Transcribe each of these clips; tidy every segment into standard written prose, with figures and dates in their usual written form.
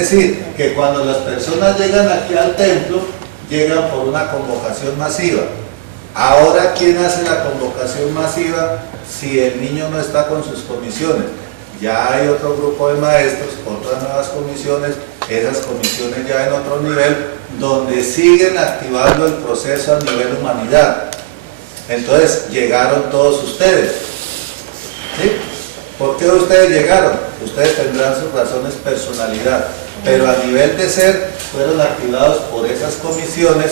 decir, que cuando las personas llegan aquí al templo, llegan por una convocación masiva. Ahora, ¿quién hace la convocación masiva si el niño no está con sus comisiones? Ya hay otro grupo de maestros, otras nuevas comisiones, esas comisiones ya en otro nivel, donde siguen activando el proceso a nivel humanidad. Entonces, llegaron todos ustedes. ¿Sí? ¿Por qué ustedes llegaron? Ustedes tendrán sus razones personalidad, pero a nivel de ser, fueron activados por esas comisiones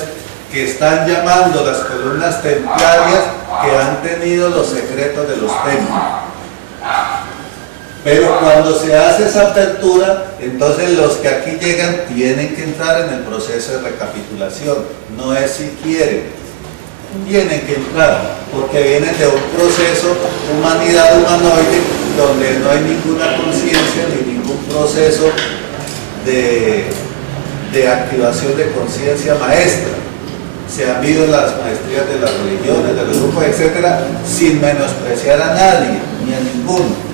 que están llamando las columnas templarias que han tenido los secretos de los templos. Pero cuando se hace esa apertura, entonces los que aquí llegan tienen que entrar en el proceso de recapitulación. No es si quieren, tienen que entrar, porque vienen de un proceso humanidad humanoide donde no hay ninguna conciencia ni ningún proceso de activación de conciencia maestra. Se han visto las maestrías de las religiones, de los grupos, etcétera, sin menospreciar a nadie, ni a ninguno.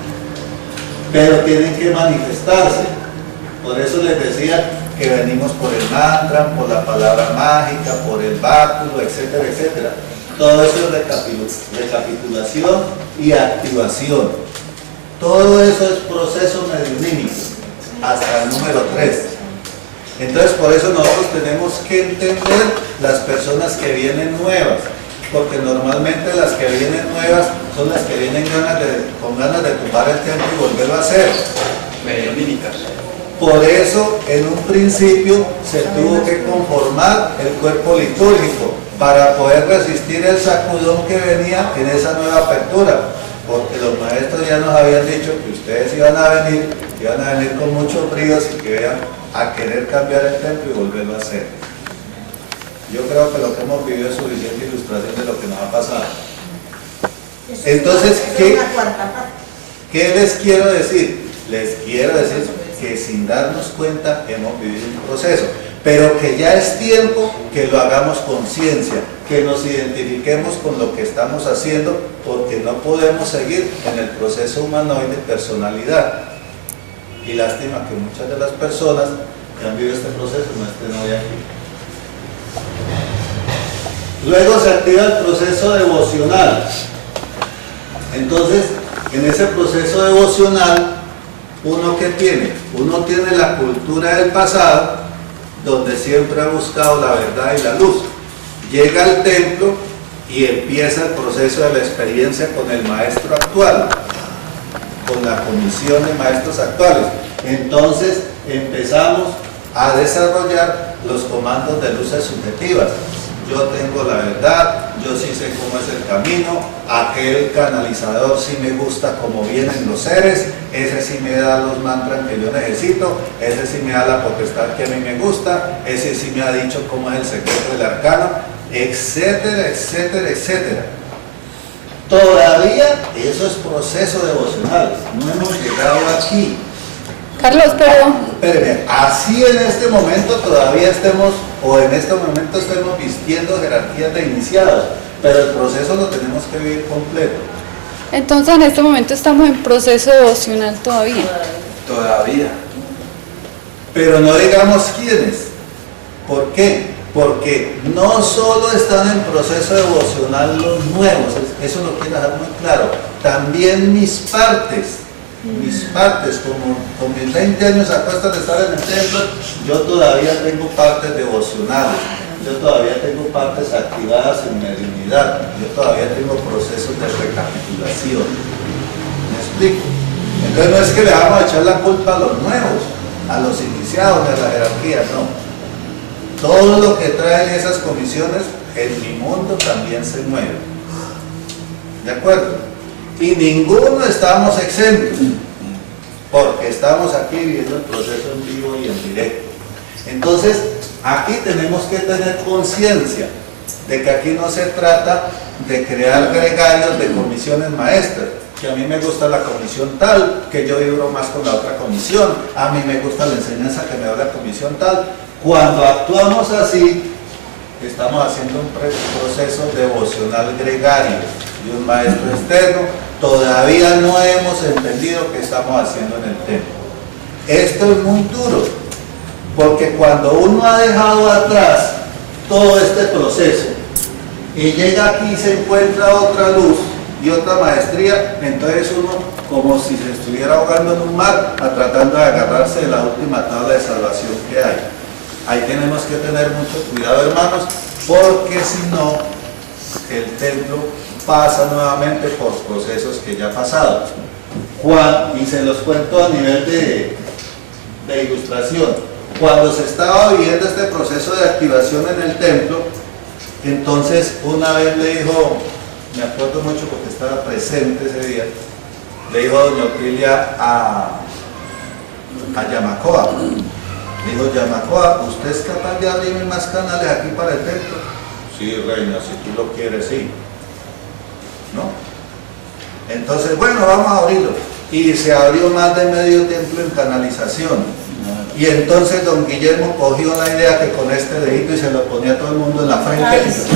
Pero tienen que manifestarse. Por eso les decía que venimos por el mantra, por la palabra mágica, por el báculo, etcétera, etcétera. Todo eso es recapitulación y activación. Todo eso es proceso mediunímico, hasta el número 3. Entonces, por eso nosotros tenemos que entender las personas que vienen nuevas, porque normalmente las que vienen nuevas son las que vienen con ganas de tumbar el templo y volverlo a hacer. Mediunímicas. Por eso, en un principio, se tuvo que conformar el cuerpo litúrgico para poder resistir el sacudón que venía en esa nueva apertura, porque los maestros ya nos habían dicho que ustedes iban a venir con muchos bríos y que iban a querer cambiar el templo y volverlo a hacer. Yo creo que lo que hemos vivido es suficiente ilustración de lo que nos ha pasado. Entonces, ¿qué les quiero decir? Les quiero decir que sin darnos cuenta hemos vivido un proceso, pero que ya es tiempo que lo hagamos conciencia, que nos identifiquemos con lo que estamos haciendo, porque no podemos seguir en el proceso humanoide de personalidad. Y lástima que muchas de las personas que han vivido este proceso no estén hoy aquí. Luego se activa el proceso devocional. Entonces, en ese proceso devocional, ¿uno qué tiene? Uno tiene la cultura del pasado, donde siempre ha buscado la verdad y la luz. Llega al templo y empieza el proceso de la experiencia con el maestro actual, con la comisión de maestros actuales. Entonces empezamos a desarrollar los comandos de luces subjetivas. Yo tengo la verdad, yo sí sé cómo es el camino, aquel canalizador sí me gusta cómo vienen los seres, ese sí me da los mantras que yo necesito, ese sí me da la potestad que a mí me gusta, ese sí me ha dicho cómo es el secreto del arcano, etcétera, etcétera, etcétera. Todavía eso es proceso devocional, no hemos llegado aquí. Carlos, pero... Espérenme, así en este momento todavía estemos, o en este momento estemos vistiendo jerarquías de iniciados, pero el proceso lo tenemos que vivir completo. Entonces en este momento estamos en proceso devocional todavía. Todavía. Pero no digamos quiénes. ¿Por qué? Porque no solo están en proceso devocional los nuevos, eso lo quiero dejar muy claro, también mis partes, como con mis 20 años a cuestas de estar en el templo, yo todavía tengo partes devocionales, yo todavía tengo partes activadas en mediunidad, yo todavía tengo procesos de recapitulación. ¿Me explico? Entonces no es que le vamos a echar la culpa a los nuevos, a los iniciados de la jerarquía, no. Todo lo que traen esas comisiones en mi mundo también se mueve. ¿De acuerdo? Y ninguno estamos exentos, porque estamos aquí viviendo el proceso en vivo y en directo. Entonces, aquí tenemos que tener conciencia de que aquí no se trata de crear gregarios de comisiones maestras, que a mí me gusta la comisión tal, que yo vibro más con la otra comisión, a mí me gusta la enseñanza que me da la comisión tal. Cuando actuamos así, estamos haciendo un proceso devocional gregario de un maestro externo. Todavía no hemos entendido qué estamos haciendo en el templo. Esto es muy duro, Porque cuando uno ha dejado atrás todo este proceso y llega aquí y se encuentra otra luz y otra maestría, entonces uno como si se estuviera ahogando en un mar, tratando de agarrarse de la última tabla de salvación que hay. Ahí tenemos que tener mucho cuidado, hermanos, porque si no, el templo pasa nuevamente por procesos que ya pasaron. Y se los cuento a nivel de ilustración. Cuando se estaba viviendo este proceso de activación en el templo, entonces una vez le dijo, me acuerdo mucho porque estaba presente ese día, le dijo doña Otilia a Yamacoa, dijo, Yamacoa, ¿usted es capaz de abrirme más canales aquí para el templo? Sí, reina, si tú lo quieres, sí. ¿No? Entonces, bueno, vamos a abrirlo. Y se abrió más de medio templo en canalización. Y entonces don Guillermo cogió la idea que con este dedito y se lo ponía a todo el mundo en la frente. Ay, sí.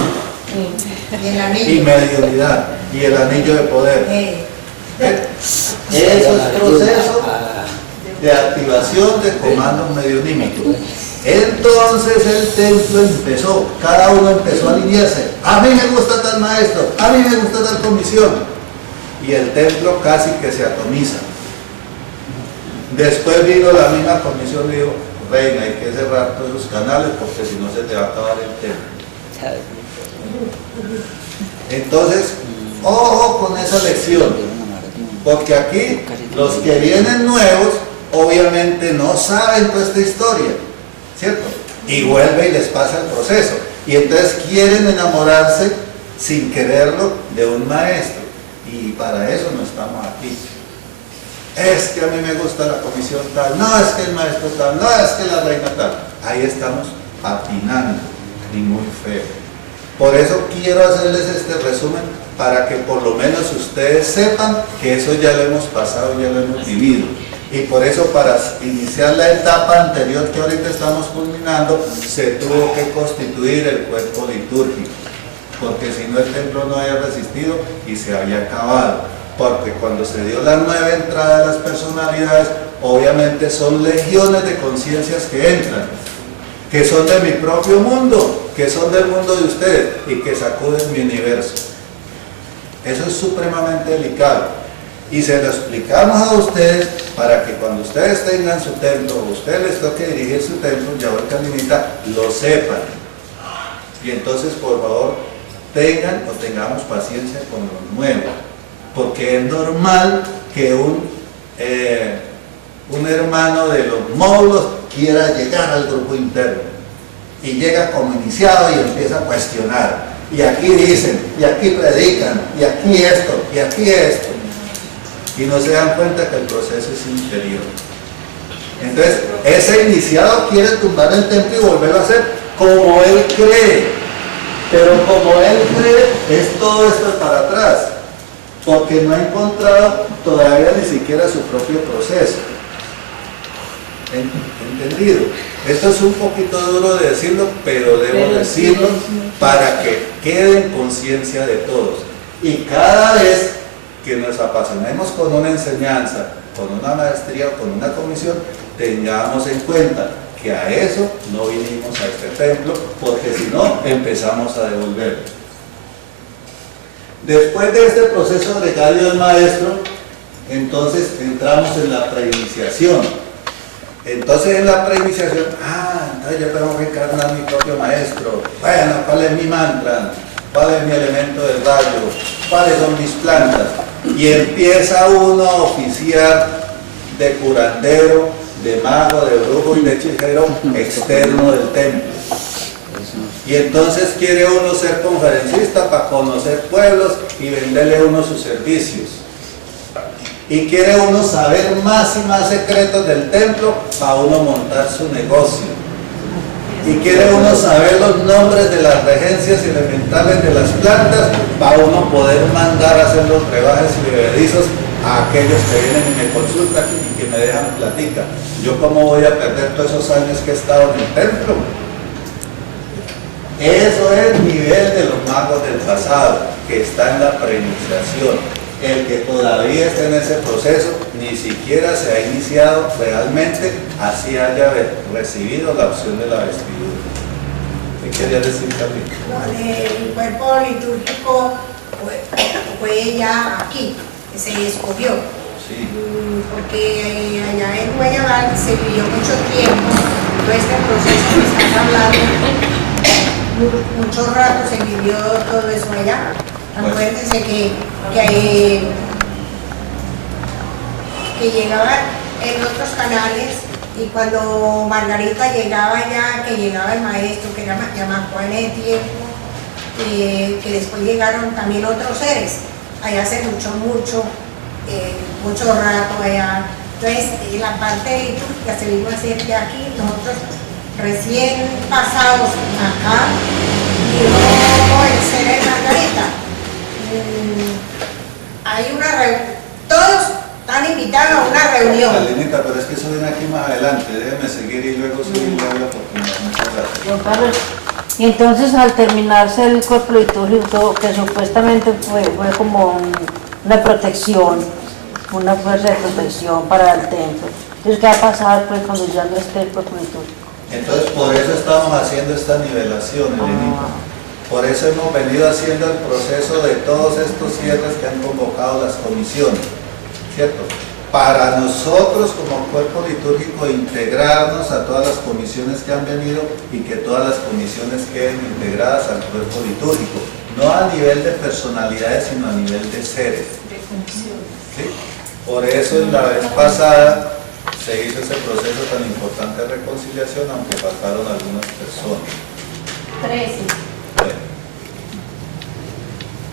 Y el anillo. Y mediunidad. Y el anillo de poder. Eso es proceso de activación de comandos medionímicos. Entonces el templo empezó, cada uno empezó a alinearse. A mí me gusta tal maestro, a mí me gusta tal comisión. Y el templo casi que se atomiza. Después vino la misma comisión y dijo, reina, hay que cerrar todos esos canales porque si no se te va a acabar el templo. Entonces, ojo con esa lección, porque aquí los que vienen nuevos obviamente no saben toda esta historia, ¿cierto? Y vuelve y les pasa el proceso. Y entonces quieren enamorarse sin quererlo de un maestro. Y para eso no estamos aquí. Es que a mí me gusta la comisión tal, no es que el maestro tal, no es que la reina tal. Ahí estamos patinando y muy feo. Por eso quiero hacerles este resumen para que por lo menos ustedes sepan que eso ya lo hemos pasado, ya lo hemos vivido. Y por eso para iniciar la etapa anterior que ahorita estamos culminando, se tuvo que constituir el cuerpo litúrgico, porque si no el templo no había resistido y se había acabado. Porque cuando se dio la nueva entrada de las personalidades, obviamente son legiones de conciencias que entran, que son de mi propio mundo, que son del mundo de ustedes y que sacuden mi universo. Eso es supremamente delicado. Y se lo explicamos a ustedes para que cuando ustedes tengan su templo, o ustedes les toque dirigir su templo, Yahweh Calimita, lo sepan. Y entonces, por favor, tengamos paciencia con lo nuevo. Porque es normal que un hermano de los módulos quiera llegar al grupo interno y llega como iniciado y empieza a cuestionar y aquí dicen, y aquí predican, y aquí esto, y aquí esto y no se dan cuenta que el proceso es interior. Entonces ese iniciado quiere tumbar el templo y volverlo a hacer como él cree, pero como él cree es todo esto para atrás, porque no ha encontrado todavía ni siquiera su propio proceso. ¿Entendido? Esto es un poquito duro de decirlo, pero debo decirlo para que quede en conciencia de todos. Y cada vez que nos apasionemos con una enseñanza, con una maestría o con una comisión, tengamos en cuenta que a eso no vinimos a este templo, porque si no, empezamos a devolver. Después de este proceso gregario del maestro, entonces entramos en la preiniciación. Entonces en la preiniciación, entonces yo tengo que encarnar mi propio maestro. Bueno, ¿cuál es mi mantra? ¿Cuál es mi elemento del rayo? ¿Cuáles son mis plantas? Y empieza uno a oficiar de curandero, de mago, de brujo y de hechicero externo del templo. Y entonces quiere uno ser conferencista para conocer pueblos y venderle a uno sus servicios. Y quiere uno saber más y más secretos del templo para uno montar su negocio. Y quiere uno saber los nombres de las regencias elementales de las plantas para uno poder mandar a hacer los brebajes y bebedizos a aquellos que vienen y me consultan y que me dejan platica. ¿Yo cómo voy a perder todos esos años que he estado en el templo? Eso es el nivel de los magos del pasado, que está en la preiniciación. El que todavía está en ese proceso ni siquiera se ha iniciado realmente, así haya recibido la opción de la vestidura. ¿Qué quería decir, Carlita? Lo del cuerpo litúrgico fue ya aquí, que se escogió. Sí. Porque allá en Guayabal se vivió mucho tiempo, todo este proceso que están hablando, mucho rato se vivió todo eso allá. Acuérdense que llegaba en otros canales y cuando Margarita llegaba ya, que llegaba el maestro, que era Yamacuá en el tiempo, que después llegaron también otros seres, allá se luchó mucho rato allá. Entonces la parte litúrgica se vino a hacer de aquí, nosotros recién pasados acá, y luego el ser de Margarita. Hay una reunión, todos están invitados a una reunión. Alenita, pero es que eso viene aquí más adelante, déjeme seguir y luego subirle a la oportunidad. Muchas gracias. Don Carlos, y entonces al terminarse el cuerpo litúrgico, que supuestamente fue como una protección, una fuerza de protección para el templo, entonces ¿qué va a pasar pues, cuando ya no esté el cuerpo litúrgico? Entonces, por eso estamos haciendo esta nivelación, Elenita. Por eso hemos venido haciendo el proceso de todos estos cierres que han convocado las comisiones, ¿cierto? Para nosotros como cuerpo litúrgico integrarnos a todas las comisiones que han venido y que todas las comisiones queden integradas al cuerpo litúrgico, no a nivel de personalidades, sino a nivel de seres. ¿Sí? Por eso en la vez pasada se hizo ese proceso tan importante de reconciliación, aunque faltaron algunas personas. 13.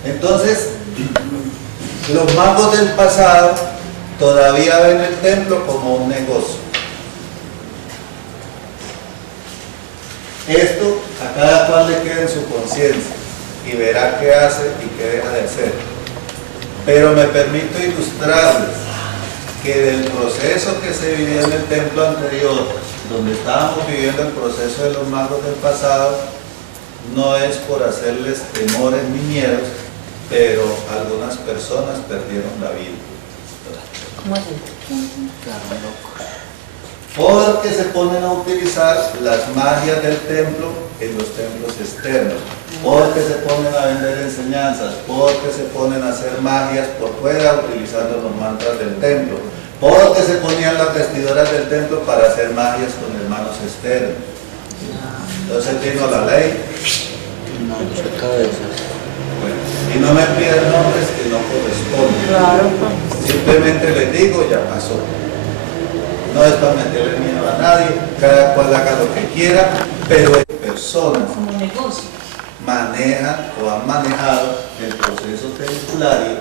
Entonces, los magos del pasado todavía ven el templo como un negocio. Esto a cada cual le queda en su conciencia y verá qué hace y qué deja de hacer. Pero me permito ilustrarles que del proceso que se vivía en el templo anterior, donde estábamos viviendo el proceso de los magos del pasado, no es por hacerles temores ni miedos, pero algunas personas perdieron la vida. ¿Cómo así? Porque se ponen a utilizar las magias del templo en los templos externos, porque se ponen a vender enseñanzas, porque se ponen a hacer magias por fuera utilizando los mantras del templo, porque se ponían las vestiduras del templo para hacer magias con hermanos externos. Entonces vino la ley. Bueno, y no me pidan nombres que no corresponden. Claro. Simplemente les digo, ya pasó. No es para meterle miedo a nadie, cada cual haga lo que quiera, pero personas manejan o han manejado el proceso templario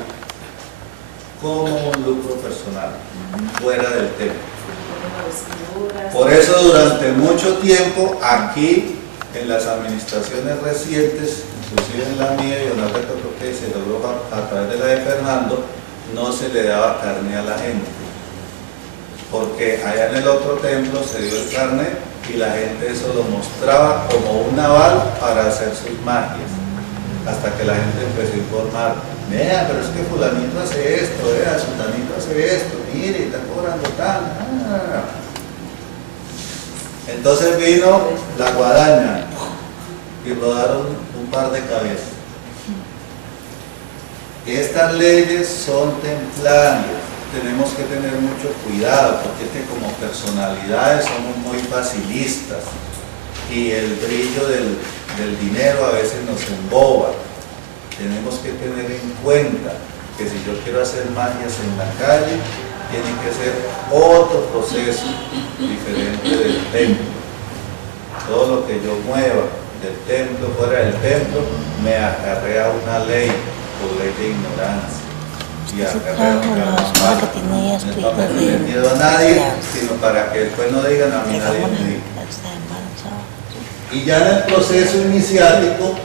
como un lucro personal, fuera del templo. Por eso durante mucho tiempo aquí, en las administraciones recientes, inclusive en la mía, y una vez que se logró a través de la de Fernando, no se le daba carne a la gente. Porque allá en el otro templo se dio el carnet y la gente eso lo mostraba como un aval para hacer sus magias. Hasta que la gente empezó a informar, vea, pero es que fulanito hace esto, vea, sultanito hace esto, mire, está cobrando tal. Entonces vino la guadaña y rodaron un par de cabezas. Estas leyes son templarias. Tenemos que tener mucho cuidado porque es que como personalidades somos muy facilistas y el brillo del dinero a veces nos emboba. Tenemos que tener en cuenta que si yo quiero hacer magias en la calle, tiene que ser otro proceso diferente del templo. Todo lo que yo mueva del templo, fuera del templo, me acarrea una ley por ley de ignorancia. Y acarrea no es para meterle miedo a nadie, sino para que después no digan a mí nadie me dijo. Y ya en el proceso iniciático